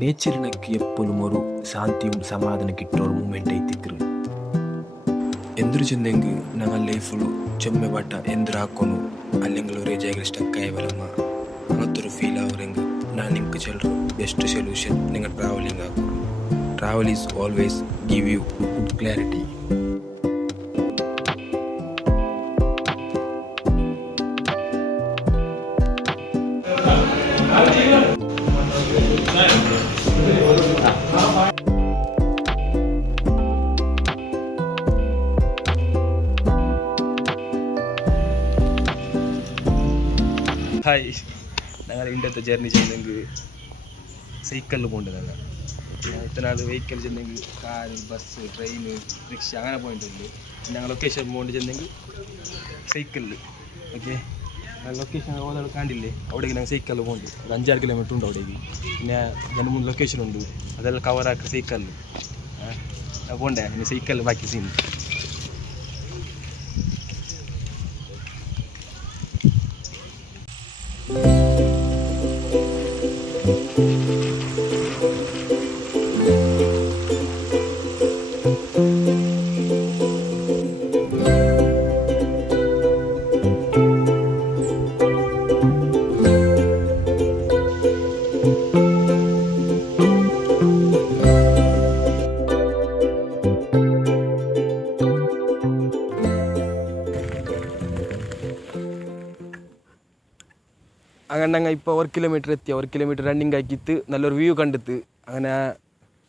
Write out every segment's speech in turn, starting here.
Nature ನನಗೆ ಎಪ್ಪಲು ಮೊರು ಶಾಂತಿಯು ಸಮಾಧಾನ ಕಿಟ್ಟೋ moment ಐತಿಕ್ರು ಎಂದ್ರು ಚೆಂದಂಗೆ ನಂಗೆ ಲೈಫ್ಲು ಚೆಮ್ಮೆ ಬಾಟ ಎಂದ್ರು ಹಾಕೋನು ಅಲ್ಲೆಂಗಳು ರೇಜಾಗಿ ಸ್ಟಕ್ ಆಯ್ವಲ್ಲಮ್ಮ ಅವತ್ತರು ಫೀಲ್ ಆವ್ರಂಗೆ ನಾನು ನಿಮ್ಗೆ ಚೆಲ್ಲರು ಬೆಸ್ಟ್ ಸೊಲ್ಯೂಷನ್ നിങ്ങൾ ಟ್ರಾವೆಲಿಂಗ್ ಹಾಕೋರು travel is always give you good clarity. Hi, ഞങ്ങൾ ഇന്നത്തെ ജേർണി ചെയ്യുന്നെങ്കിൽ സൈക്കിളിൽ പോകേണ്ടതാണ്. ഇത്തനാൾ വെഹിക്കിൾ ചെന്നെങ്കിൽ കാറ്, ബസ്, ട്രെയിന്, റിക്ഷ അങ്ങനെ പോയിട്ടില്ല. ഞങ്ങൾ ലൊക്കേഷൻ പോകേണ്ടി ചെന്നെങ്കിൽ സൈക്കിളിൽ. ഓക്കെ, ലൊക്കേഷൻ ഓരോ കാണ്ടില്ലേ അവിടേക്ക് ഞങ്ങൾ സൈക്കിളിൽ പോകുന്നുണ്ട്. ഒരു 5-6 കിലോമീറ്റർ ഉണ്ട് അവിടേക്ക്. പിന്നെ 2-3 ലൊക്കേഷൻ ഉണ്ട്, അതെല്ലാം കവറാക്കി സൈക്കിളിൽ പോകണ്ടേ. ഇനി സൈക്കിളിൽ ബാക്കി സീൻ. അങ്ങനെ ഞങ്ങൾ ഇപ്പോൾ 1 കിലോമീറ്റർ എത്തി. 1 കിലോമീറ്റർ റണ്ണിങ് ആക്കിയിട്ട് നല്ലൊരു വ്യൂ കണ്ടെത്ത്. അങ്ങനെ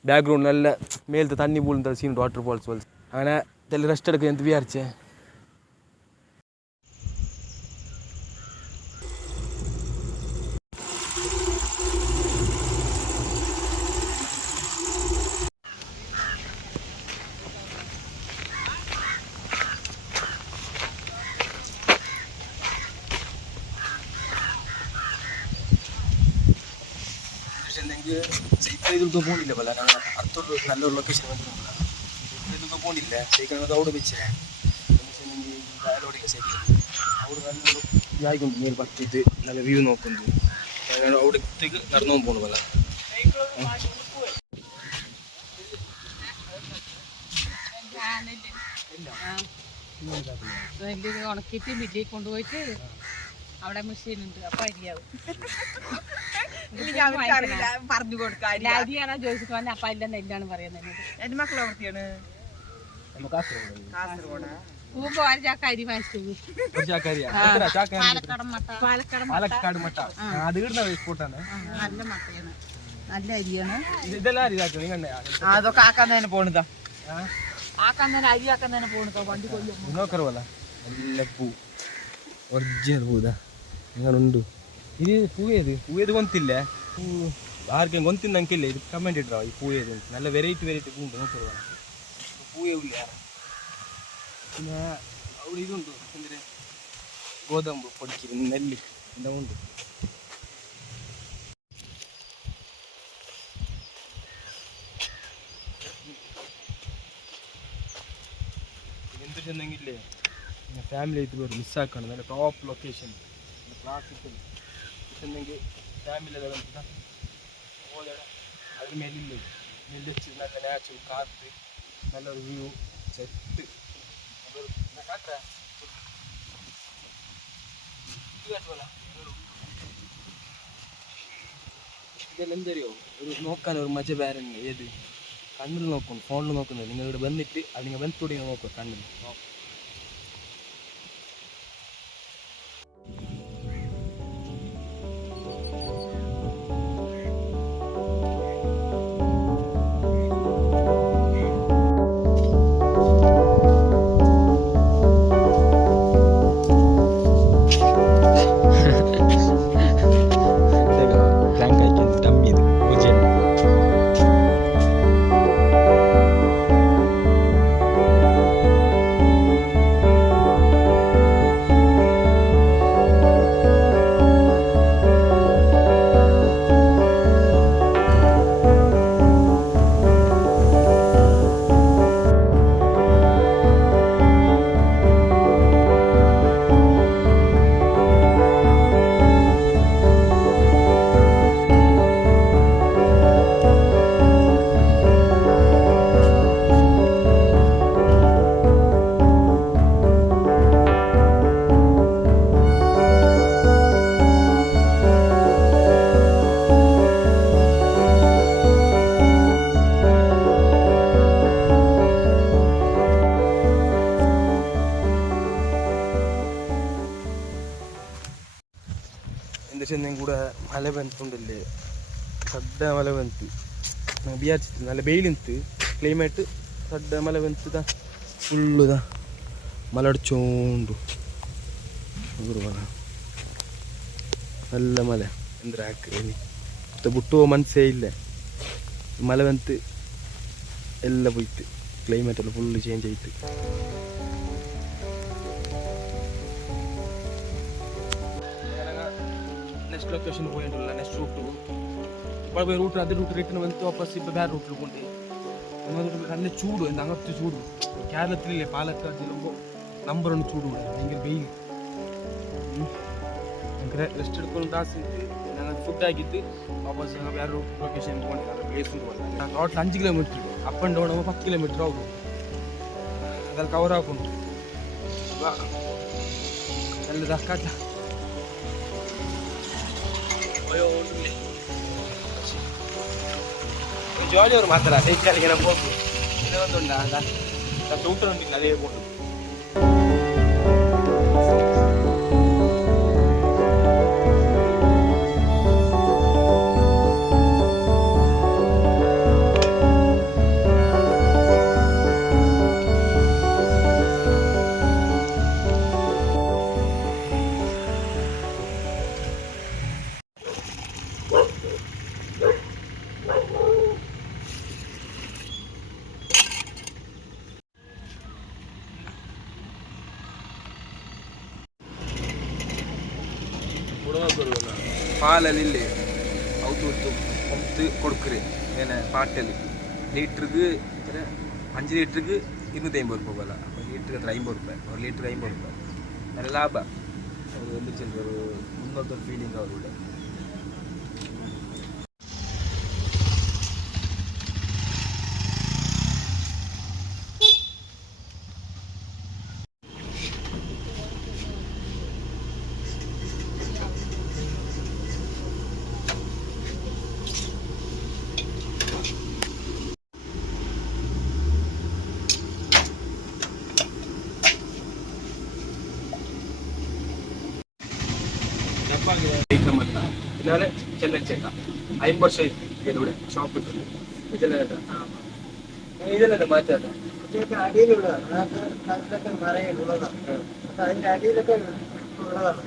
ബാക്ക്ഗ്രൗണ്ട് നല്ല മേലത്തെ തണ്ണി പൂളുന്ന സീൻ, വാട്ടർ ഫോൾസ് പോലെ. അങ്ങനെ ചില റെസ്റ്റ് എടുക്കുക എന്ത് വിചാരിച്ചേ. സൈക്കിളിലൊന്നും പോകണില്ല പോലെ. ഞങ്ങൾ അടുത്തൊരു നല്ലൊരു ലൊക്കേഷൻ വന്നിട്ടുണ്ട്. സൈക്കിളിലൊന്നും പോകണില്ല. സൈക്കിൾ അവിടെ വെച്ചേ അയലോടില്ല സൈക്കിൾ. അവിടെ നല്ലൊരു ഇതായിക്കൊണ്ട് മേൽ പറ്റിയിട്ട് നല്ല വ്യൂ നോക്കുന്നു. അവിടത്തേക്ക് നടന്നു പോകണ പോലെ. ഉണക്കിയിട്ട് മില്ലിൽ കൊണ്ടുപോയിട്ട് അവിടെ മെഷീൻ ഉണ്ട്, അപ്പൊ അരിയാവും. പറഞ്ഞു കൊടുക്കാൻ അരിയാണോ ചോദിച്ചിട്ട് പറഞ്ഞ അപ്പൊ അല്ല നെല്ലാണ് പറയുന്നത്. എന്റെ മക്കളെ വൃത്തിയാണ് പോകുമ്പോ ഒരു ചാക്ക അരി വാങ്ങിച്ചു. പാലക്കാട് മട്ട നല്ല മട്ടയാണ്, നല്ല അരിയാണ്. അതൊക്കെ ആക്കാൻ തന്നെ പോണതാ. ആക്കാൻ തന്നെ അരി ആക്കാൻ തന്നെ പോണതോ. വണ്ടി കൊല്ലും നല്ല പൂ, ഒറിജിനൽ പൂതാ നിങ്ങളുണ്ട്. ഇത് പൂവേത് കൊന്തില്ല. പൂ ആർക്കും കൊന്തിന്നങ്കില്ല. ഇത് കമൻറ്റ് ഇട്ടോ ഈ പൂവേത്. നല്ല വെറൈറ്റി പൂ ഉണ്ട്, നോക്കരുവാ. പൂവേ ഇല്ല. പിന്നെ അവിടെ ഇതുണ്ട്, എന്തിന് ഗോതമ്പ് പൊടിക്കുന്നു, നെല്ല് എല്ലാം ഉണ്ട്. എന്ത് ചെന്നെങ്കിലേ ഫാമിലി ആയിട്ട് വരും മിസ്സാക്കണം. നല്ല ടോപ്പ് ലൊക്കേഷൻ, ക്ലാസിക്കൽ ചെന്നെങ്കിൽ ഫാമിലി അതിന് നെല്ലില്ലേ, നെല്ല് വെച്ച് നല്ല നാച്ചുറൽ കാറ്റ്, നല്ലൊരു വ്യൂ സെറ്റ്. ഇതെല്ലാം എന്തറിയോ, ഒരു നോക്കാൻ ഒരു മജ വേറെ. ഏത് കണ്ണിൽ നോക്കണം, ഫോണിൽ നോക്കുന്നത്. നിങ്ങൾ ഇവിടെ വന്നിട്ട് അത് നിങ്ങൾ വന്നിട്ടൂടെ നോക്കുക കണ്ണിൽ. ಮಳೆ ಬಂತುಂಡಿಲ್ಲಿ ಸಡ್ಡ ಮಳೆ ಬಂತು ನಂಗೆ ಬಿಯಾಚಿತ್ತು നല്ല വെയിലിಂತು ಕ್ಲೈಮೇಟ್ ಸಡ್ಡ ಮಳೆ ಬಂತದ ಫುಲ್ಲುದ ಮಳೆ ಅಡಿಚೋಂಡು ಗುರುವನ നല്ല ಮಳೆ ಅಂದ್ರೆ ಹಾಕ್ರಿ ಮತ್ತೆ ಬಿಟ್ಟು ಮನಸ್ಸೇ ಇಲ್ಲ ಮಳೆ ಬಂತು ಎಲ್ಲ പോയിട്ട് ಕ್ಲೈಮೇಟ್ ಎಲ್ಲ ಫುಲ್ ಚೇಂಜ್ ಆಯಿತು ನೆಕ್ಸ್ಟ್ ಲೊಕೇಶನ್ പോയിട്ടില്ല നെക്സ്റ്റ് റൂട്ട് ഇപ്പോൾ പോയി റൂട്ട് അത് റൂട്ട് റിട്ടേൺ വന്നിട്ട് വാപ്പസ് ഇപ്പോൾ വേറെ റൂട്ടിൽ കൊണ്ട് നല്ല ചൂട് എന്താ അങ്ങനത്തെ ചൂട് കേരളത്തിലില്ലേ പാലക്കാട്ടിലാകുമ്പോൾ നമ്പർ 1 ചൂട് ഭയങ്കര വെയിൽ ഭയങ്കര റെസ്റ്റ് എടുക്കുന്ന ടാസ് ഞങ്ങൾ ഫുഡ് ആക്കിയിട്ട് വാപ്പസ് വേറെ ലൊക്കേഷൻ പോകണം പ്ലേസ് പോകണം total 5 kilometre up and down ആകുമ്പോൾ 10 കിലോമീറ്റർ ആകും അതെല്ലാം കവർ ആക്കുന്നു നല്ലതാക്കാത്ത ജോലി ഒരു മാത്രമല്ല തേച്ചാൽ ഇങ്ങനെ പോകും ഇതൊന്നുണ്ടാ സൂട്ടറുണ്ട് അതേ പോകും പാലല്ലേ ഔത്ത് ഒത്ത് കൊടുക്കല് ഇങ്ങനെ പാട്ടല് ലിറ്റർക്ക് ഇത്ര 5 ലിറ്റർക്ക് 250 രൂപ പോലെ അപ്പോൾ ലിറ്റർക്ക് എത്ര 50 രൂപ 1 ലിറ്റർ 50 രൂപ നല്ല ലാഭം അത് എന്ത് വെച്ചാൽ ഒരു മുന്നോട്ടൊരു ഫീലിംഗ് അവരുടെ പിന്നാലെ ചെല്ലച്ചേക്കാം 50 വർഷം ഇതിലൂടെ ഷോപ്പ് ഇതല്ലേ മാറ്റാത്ത അതിന്റെ അടിയിലൊക്കെ ഉള്ളതാണ്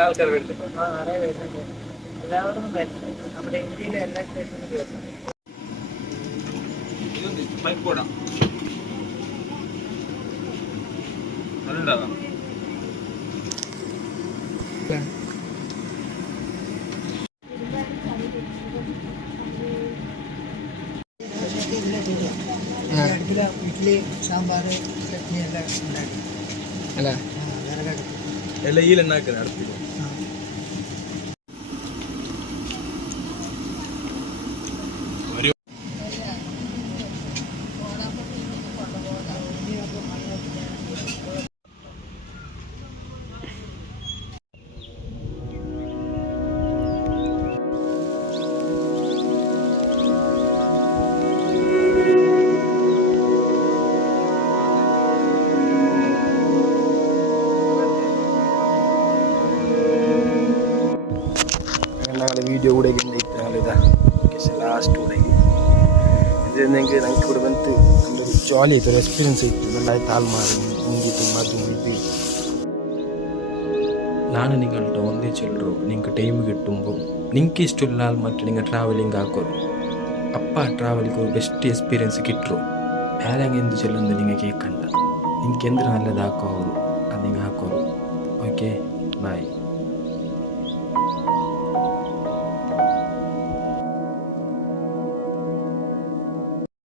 ആൾക്കാർ വരുന്നുണ്ട് നിറയെ വരുന്നുണ്ട് എല്ലാവരും വരുന്നുണ്ട് നമ്മുടെ ഇന്ത്യയിലെ എല്ലാ സ്റ്റേഷനിലും വരുന്നുണ്ട് ഇതുണ്ട് പൈപ്പ് കൂടാം അതുണ്ടാകാം ഇഡ്ഡലി സാമ്പാർ ചട്നി എല്ലാം ഉണ്ടാക്കി അല്ല എല്ലാം ഈ എണ്ണാക്കുന്നത് അടുപ്പില്ല വീഡിയോ കൂടെ ഞങ്ങളിതാ ലാസ്റ്റ് കൂടെ ഇതെന്നെങ്കിൽ ഞങ്ങൾക്ക് ഇവിടെ വന്നിട്ട് നല്ലൊരു ജോലി ആയിട്ട് ഒരു എക്സ്പീരിയൻസ് ആയിട്ട് നല്ലതായിട്ട് ആൾ മാറി മുങ്ങിട്ടും അതും ഇത് ನಾನು ನಿങ്ങളുടെ ಒಂದೇ ಚೆಲ್ಲರು ನಿಂಗೆ ಟೈಮ್ കിട്ടുമ്പോൾ നിങ്ങൾക്ക് ഇഷ്ടമുള്ള ആൾ മറ്റു നിങ്ങൾ ട്രാവലിംഗ് ആക്കോರು അപ്പ ട്രാവലിംഗ് ഒരു ബെസ്റ്റ് എക്സ്പീരിയൻസ് കിട്ടರು ಯಾರಂಗೆ എന്ത് ചെല്ലുന്നത് നിങ്ങൾ കേൾക്കണ്ട നിങ്ങൾക്ക് എന്ത് നല്ലതാക്കോ അത് നിങ്ങൾ ആക്കോರು ഓക്കെ ബൈ